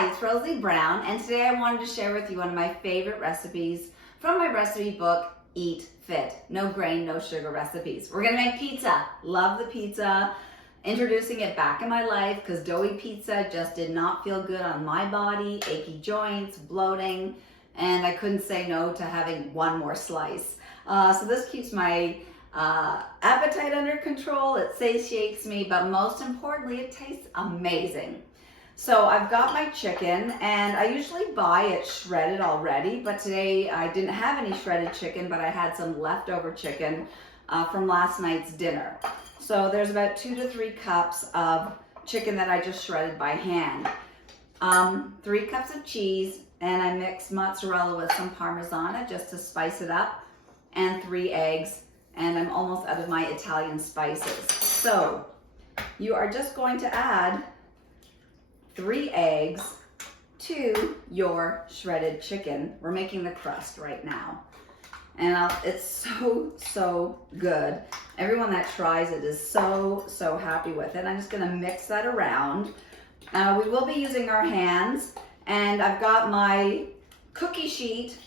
Hi, it's Rosalie Brown, and today I wanted to share with you one of my favorite recipes from my recipe book, Eat Fit. No grain, no sugar recipes. We're gonna make pizza. Love the pizza. Introducing it back in my life because doughy pizza just did not feel good on my body, achy joints, bloating, and I couldn't say no to having one more slice. So this keeps my appetite under control, it satiates me, but most importantly, it tastes amazing. So I've got my chicken, and I usually buy it shredded already, but today I didn't have any shredded chicken, but I had some leftover chicken from last night's dinner. So there's about 2 to 3 cups of chicken that I just shredded by hand. 3 cups of cheese, and I mix mozzarella with some Parmesan just to spice it up, and 3 eggs, and I'm almost out of my Italian spices. So you are just going to add 3 eggs to your shredded chicken. We're making the crust right now. And it's so good. Everyone that tries it is so happy with it. I'm just gonna mix that around. We will be using our hands, and I've got my cookie sheet,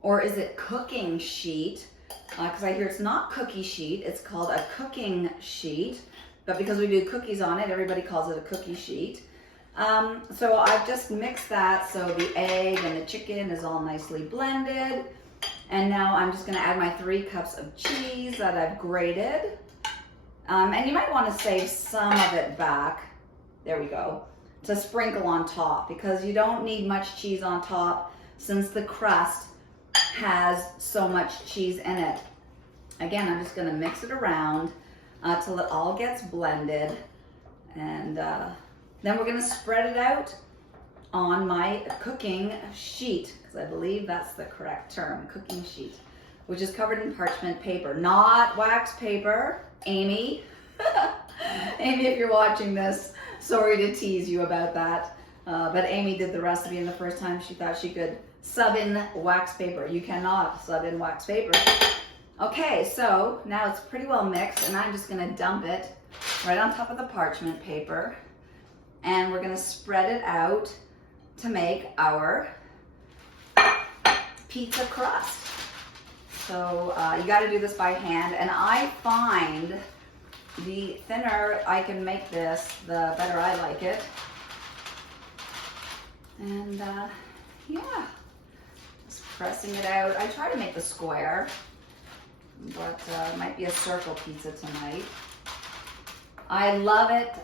or is it cooking sheet? Because I hear it's not cookie sheet, it's called a cooking sheet. But because we do cookies on it, everybody calls it a cookie sheet. So I've just mixed that so the egg and the chicken is all nicely blended. And now I'm just gonna add my 3 cups of cheese that I've grated. And you might wanna save some of it back, there we go, to sprinkle on top, because you don't need much cheese on top since the crust has so much cheese in it. Again, I'm just gonna mix it around till it all gets blended. And then we're gonna spread it out on my cooking sheet, because I believe that's the correct term, cooking sheet, which is covered in parchment paper, not wax paper. Amy, Amy, if you're watching this, sorry to tease you about that. But Amy did the recipe, and the first time she thought she could sub in wax paper. You cannot sub in wax paper. Okay, so now it's pretty well mixed, and I'm just gonna dump it right on top of the parchment paper. And we're gonna spread it out to make our pizza crust. So you gotta do this by hand, and I find the thinner I can make this, the better I like it. And yeah, just pressing it out. I try to make the square, but it might be a circle pizza tonight. I love it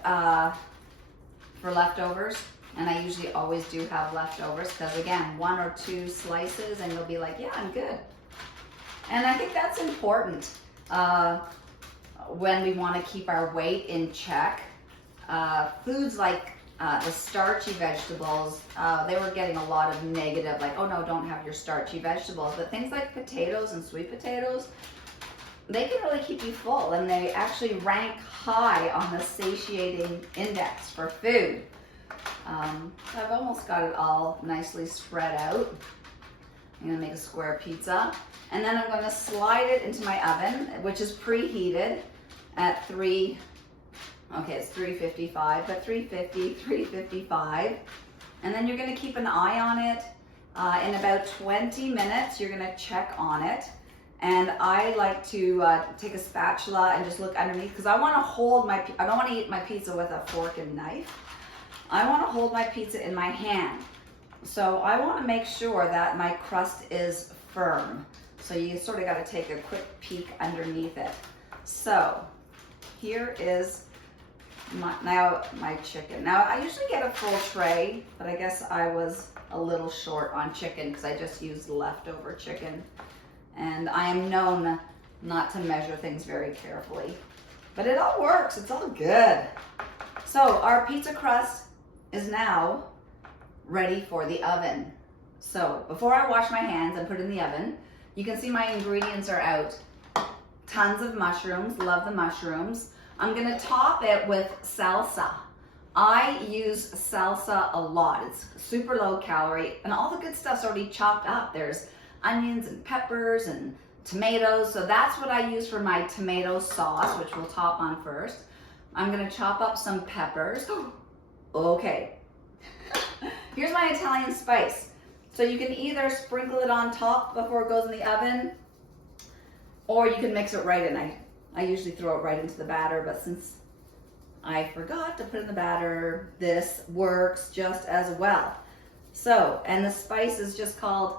for leftovers, and I usually always do have leftovers, because again, 1 or 2 slices and you'll be like, yeah, I'm good. And I think that's important when we want to keep our weight in check. Foods like the starchy vegetables, they were getting a lot of negative, like, oh no, don't have your starchy vegetables. But things like potatoes and sweet potatoes, they can really keep you full, and they actually rank high on the satiating index for food. So I've almost got it all nicely spread out. I'm gonna make a square pizza, and then I'm gonna slide it into my oven, which is preheated at it's 355, but 350, 355. And then you're gonna keep an eye on it. In about 20 minutes, you're gonna check on it. And I like to take a spatula and just look underneath, because I want to hold I don't want to eat my pizza with a fork and knife. I want to hold my pizza in my hand. So I want to make sure that my crust is firm. So you sort of got to take a quick peek underneath it. So here is my chicken. Now I usually get a full tray, but I guess I was a little short on chicken because I just used leftover chicken. And I am known not to measure things very carefully. But it all works, it's all good. So our pizza crust is now ready for the oven. So before I wash my hands and put it in the oven, you can see my ingredients are out. Tons of mushrooms, love the mushrooms. I'm gonna top it with salsa. I use salsa a lot. It's super low calorie, and all the good stuff's already chopped up. There's onions and peppers and tomatoes. So that's what I use for my tomato sauce, which we'll top on first. I'm gonna chop up some peppers. Okay, Here's my Italian spice. So you can either sprinkle it on top before it goes in the oven, or you can mix it right in. I usually throw it right into the batter, but since I forgot to put in the batter, this works just as well. So, and the spice is just called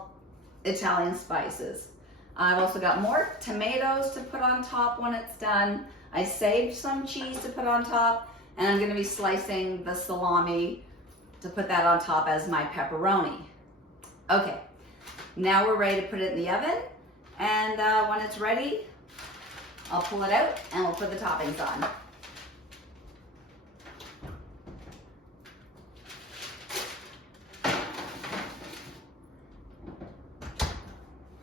Italian spices. I've also got more tomatoes to put on top when it's done. I saved some cheese to put on top, and I'm gonna be slicing the salami to put that on top as my pepperoni. Okay, now we're ready to put it in the oven, and when it's ready, I'll pull it out and we'll put the toppings on.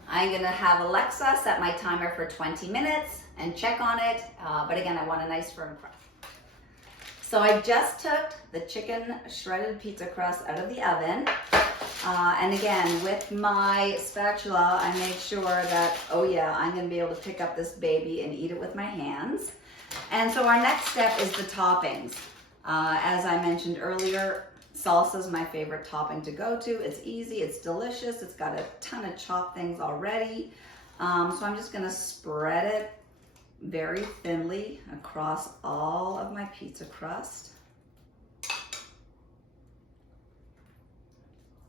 I'm gonna have Alexa set my timer for 20 minutes and check on it, but again, I want a nice firm crust. So I just took the chicken shredded pizza crust out of the oven, and again, with my spatula, I make sure that, oh yeah, I'm gonna be able to pick up this baby and eat it with my hands. And so our next step is the toppings. As I mentioned earlier, salsa is my favorite topping to go to. It's easy, it's delicious, it's got a ton of chopped things already. So I'm just gonna spread it very thinly across all of my pizza crust.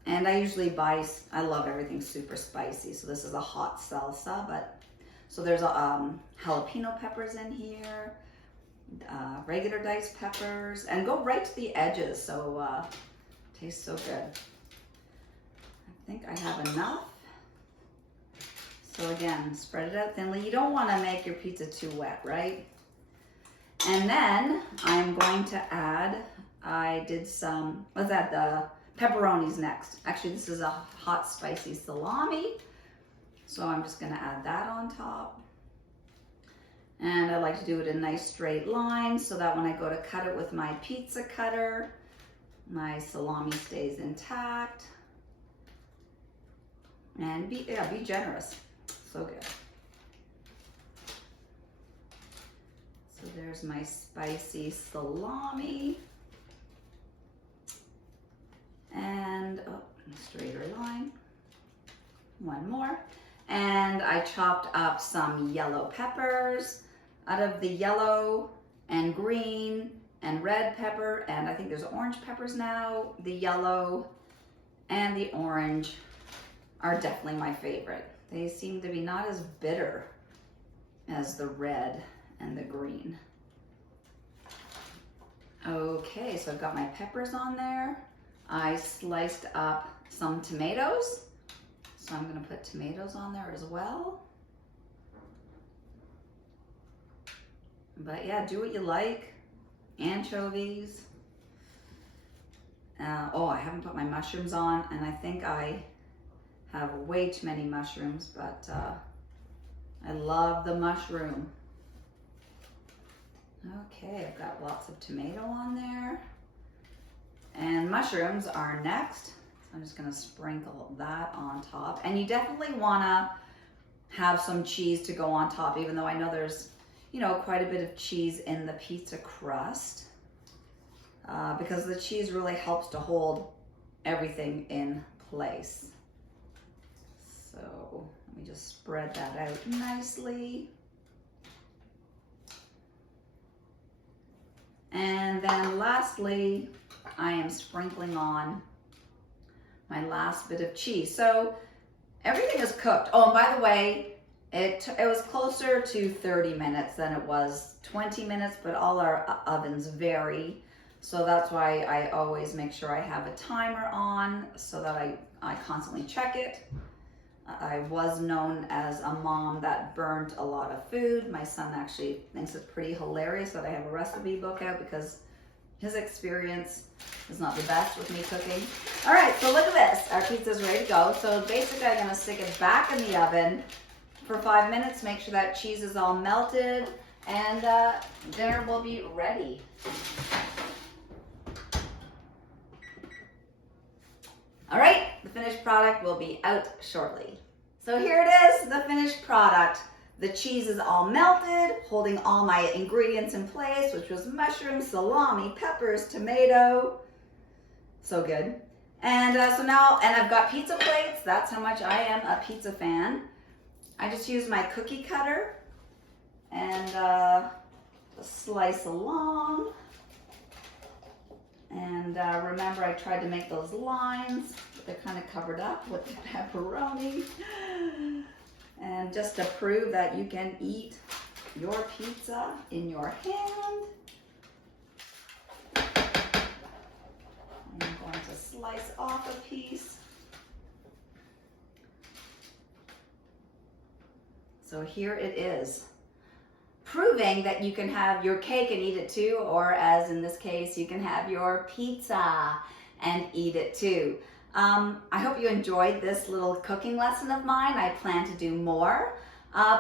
And I usually I love everything super spicy, so this is a hot salsa, but so there's jalapeno peppers in here, regular diced peppers, and go right to the edges, so tastes so good. I think I have enough. So again, spread it out thinly. You don't want to make your pizza too wet, right? And then I'm going to add, I did some, what's that, the pepperonis next. Actually, this is a hot spicy salami. So I'm just going to add that on top. And I like to do it in nice straight lines so that when I go to cut it with my pizza cutter, my salami stays intact. And be generous. So good. So there's my spicy salami. And straighter line. One more. And I chopped up some yellow peppers. Out of the yellow and green and red pepper, and I think there's orange peppers now, the yellow and the orange are definitely my favorite. They seem to be not as bitter as the red and the green. Okay, so I've got my peppers on there. I sliced up some tomatoes, so I'm gonna put tomatoes on there as well. But yeah, do what you like. Anchovies. Oh, I haven't put my mushrooms on, and I think I have way too many mushrooms, but I love the mushroom. Okay, I've got lots of tomato on there. And mushrooms are next. I'm just gonna sprinkle that on top. And you definitely wanna have some cheese to go on top, even though I know there's, you know, quite a bit of cheese in the pizza crust, because the cheese really helps to hold everything in place. So let me just spread that out nicely. And then lastly, I am sprinkling on my last bit of cheese. So everything is cooked. Oh, and by the way, it was closer to 30 minutes than it was 20 minutes, but all our ovens vary. So that's why I always make sure I have a timer on so that I constantly check it. I was known as a mom that burnt a lot of food. My son actually thinks it's pretty hilarious that I have a recipe book out because his experience is not the best with me cooking. All right, so look at this. Our pizza's ready to go. So basically I'm gonna stick it back in the oven for 5 minutes, make sure that cheese is all melted, and dinner will be ready. All right, the finished product will be out shortly. So here it is, the finished product. The cheese is all melted, holding all my ingredients in place, which was mushrooms, salami, peppers, tomato. So good. And so now, and I've got pizza plates. That's how much I am a pizza fan. I just use my cookie cutter and slice along. And remember, I tried to make those lines, but they're kind of covered up with the pepperoni. And just to prove that you can eat your pizza in your hand, I'm going to slice off a piece. So here it is, proving that you can have your cake and eat it too, or as in this case, you can have your pizza and eat it too. I hope you enjoyed this little cooking lesson of mine. I plan to do more.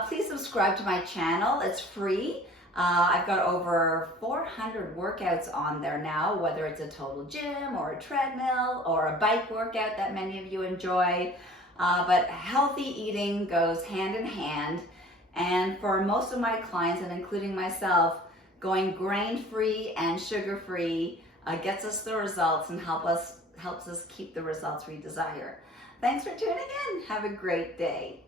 Please subscribe to my channel. It's free. I've got over 400 workouts on there now, whether it's a total gym or a treadmill or a bike workout that many of you enjoy. But healthy eating goes hand in hand. And for most of my clients, and including myself, going grain-free and sugar-free gets us the results and helps us keep the results we desire. Thanks for tuning in. Have a great day.